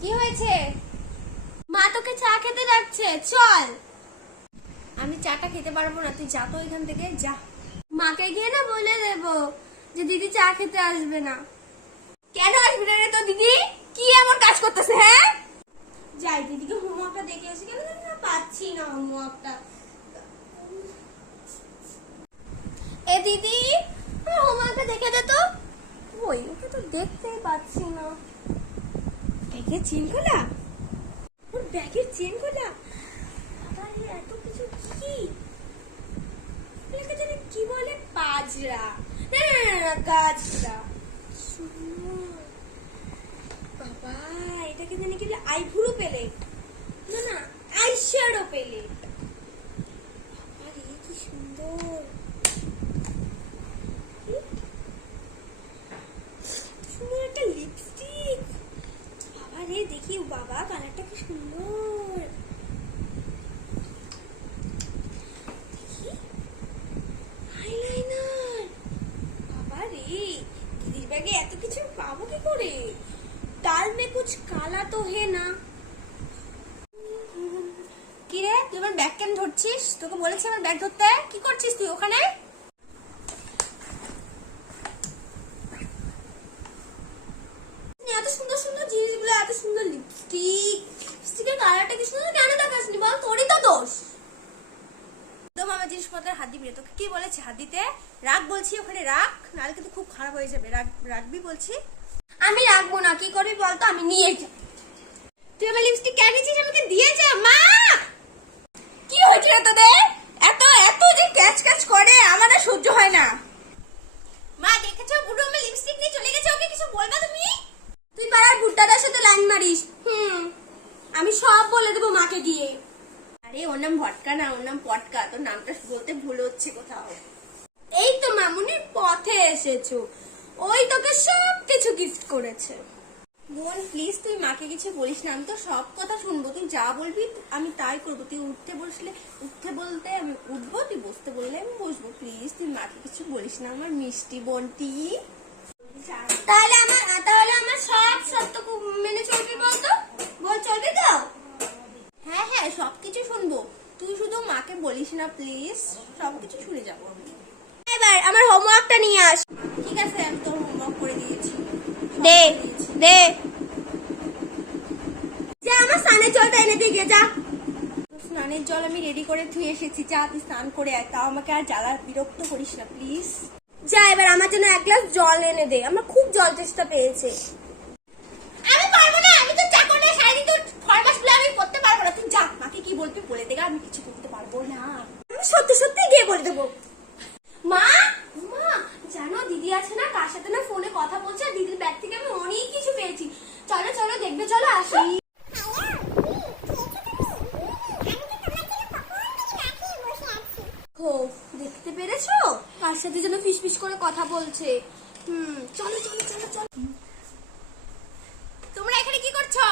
কি হয়েছে? মা তোকে চা খেতে যাচ্ছে, চল। আমি চাটা খেতে পারবো না, তুই যা তো এখান থেকে যা। মাকে গিয়ে না বলে দেবো যে দিদি চা খেতে আসবে না। কেন আসবে না রে তো দিদি? কি এমন কাজ করতেছে? হ্যাঁ যাই দিদিকে হোমওয়ার্কটা দেখে এসে, কেন না পাচ্ছি না হোমওয়ার্কটা। এ দিদি হোমওয়ার্কটা দেখে দে তো। ওই ওকে তো দেখতেই পাচ্ছি না। ব্যাগের চেন খোলা, ওর ব্যাগের চেন খোলা। আবার এত কিছু কি এটাকে জানি কি বলে? পাজরা? না না না না, গাজরা। বাবা এটাকে জানি কি বলে? আইভুরো প্যালেট, না না আইশ্যাডো প্যালেট। আরে কি সুন্দর, সুন্দর একটা লিপস্টিক। বাবা রে দেখি, বাবা কালারটা কি সুন্দর। আইলাইনার, বাবা রে দিদির ব্যাগে এত কিছু পাবো কি করে? ডাল মে কুছ কালা তো হে না। কি রে তুই আমার ব্যাগ কেন ধরছিস? তোকে বলেছি আমার ব্যাগ ধরতে, কি করছিস তুই ওখানে? এত সুন্দর সুন্দর জিনিসগুলো, এত সুন্দর লিপস্টিক, লিপস্টিকের কালারটা কি সুন্দর, কেন দেখাসনি বল? তোরই তো দোষ। একদম আমার জিনিসপত্রের হাত দিবি। তোকে কি বলেছি হাত দিতে? রাখ বলছি, ওখানে রাখ, নাহলে কিন্তু খুব খারাপ হয়ে যাবে। রাখবি বলছি। আমি রাখবো না, কি করবি বলতো? আমি নিয়ে যাই। তুই আমার লিপস্টিক কেন নিয়েছিস? আমাকে দিয়ে যা। মা কি হয়েছে তোদের? এত এত যে ক্যাচ ক্যাচ করে আমার আর সহ্য হয় না। মা দেখেছো বুড়ো আমার লিপস্টিক নিয়ে চলে গেছে, ওকে কিছু বলবা তুমি? তুই পাড়ার বুড়টাটার সাথে লাইন মারিস। আমি সব বলে দেবো মাকে গিয়ে। আরে ওর নাম ভটকা না, ওর নাম পটকা। তোর নামটা বলতে ভুল হচ্ছে কোথাও। এই তো মামুনি পথে এসেছো, ওই তোকে সব কিছু গিফট করেছে। বোন প্লিজ তুই মাকে কিছু বলিস না, আমি তো সব কথা শুনবো। তুই যা বলবি আমি তাই করবো। তুই উঠতে বসলে উঠতে বলতে আমি উঠবো, তুই বসতে বললে আমি বসবো। প্লিজ তুই মাকে কিছু বলিস না, আমার মিষ্টি বোনটি। তাহলে আমার সব সত্য মেনে চলবি বলতো? বল চলবি তো? হ্যাঁ হ্যাঁ সবকিছু শুনবো, তুই শুধু মাকে বলিস না প্লিজ, সবকিছু শুনে যাবো আমি। এবার আমার হোমওয়ার্কটা নিয়ে আস। ঠিক আছে আমি তোর হোমওয়ার্ক করে দিয়েছি। দে দে যা, আমার স্নানের জলটা এনে দিয়ে যা। স্নানের জল আমি রেডি করে ধুয়ে এসেছি, যা তুই স্নান করে আয়। তাও আমাকে আর জ্বালা বিরক্ত করিস না প্লিজ। যা এবার আমার জন্য এক গ্লাস জল এনে দে, আমার খুব জল তেষ্টা পেয়েছে। আমি পারবো না, আমি তো চাকর না, সারাদিন তো ফরমাসগুলো আমি করতে পারবো না। তুই যা, মাকে কি বলবি বলে দে, আমি কিছু করতে পারবো না। আমি সত্যি সত্যি গিয়ে বলে দেবো। মা মা জানো দিদি আছে না, কার সাথে না ফোনে কথা বলছে, আর দিদির ব্যাগ থেকে আমি অনেক কিছু পেয়েছি। চলো চলো দেখবে, চলো আসি। দেখতে পেরেছো কার সাথে যেন ফিস ফিস করে কথা বলছে? চলো চলো চলো চলো। তোমরা এখানে কি করছো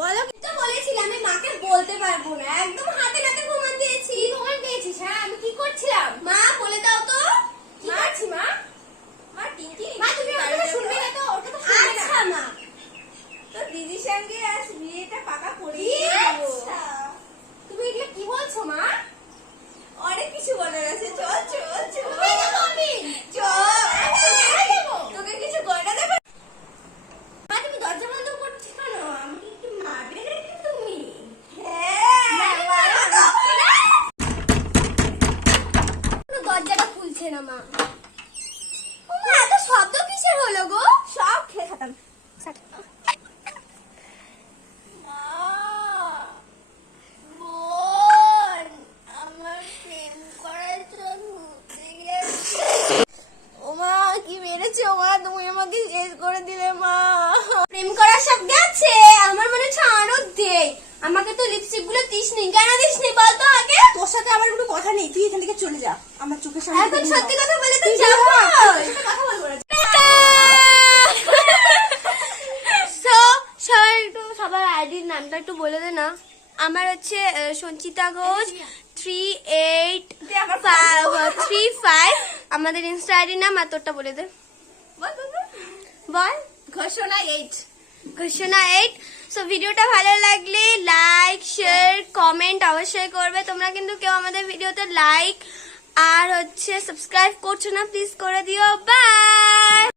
বলো? তো বলেছিলাম আমি মাকে বলতে পারবো না, একদম হাতে নাতে প্রমাণ দিয়েছি। প্রমাণ দিয়েছিস? হ্যাঁ আমি কি করছিলাম? মা বলে দাও তো কি করছি? মা মা টিঙ্কি মা তুমি ওর কথা শুনবে না তো? ওটা তো শুনবে না। আচ্ছা মা, তো দিদির সঙ্গে আজ বিয়েটা পাকা করিয়ে দেবো। তুমি এগুলো কি বলছো মা? অনেক কিছু বলার আছে, চল চল চল। তোকে কিছু গয়না দেবো। মা তুমি দরজা বন্ধ করছিস কেন? আমাকে একটু মারবে নাকি তুমি? দরজাটা খুলছে না মা। এত শব্দ কিসের হলো গো? সব খেয়ে খাতাম। প্রেম করার সব গেছে, আমার মনে হচ্ছে আরো দে। আমাকে তো লিপস্টিক গুলো দিসনি, কেন দিসনি বলতো আগে? তোর সাথে আমার কোনো কথা নেই, তুই এখান থেকে চলে যা আমার চোখের সামনে। এখন সত্যি কথা বলে তো যাবো, কথা বলবো না। সবার আইডির নামটা একটু বলে দে না। আমার হচ্ছে সঞ্চিতা ঘোষ 3835 আমাদের ইনস্টা আইডির নাম। আর তোরটা বলে দে। বল ঘোষণা 8। সো ভিডিওটা ভালো লাগলে লাইক শেয়ার কমেন্ট অবশ্যই করবে। তোমরা কিন্তু কেউ আমাদের ভিডিওতে লাইক আর সাবস্ক্রাইব করছো না, প্লিজ করে দিও। বাই।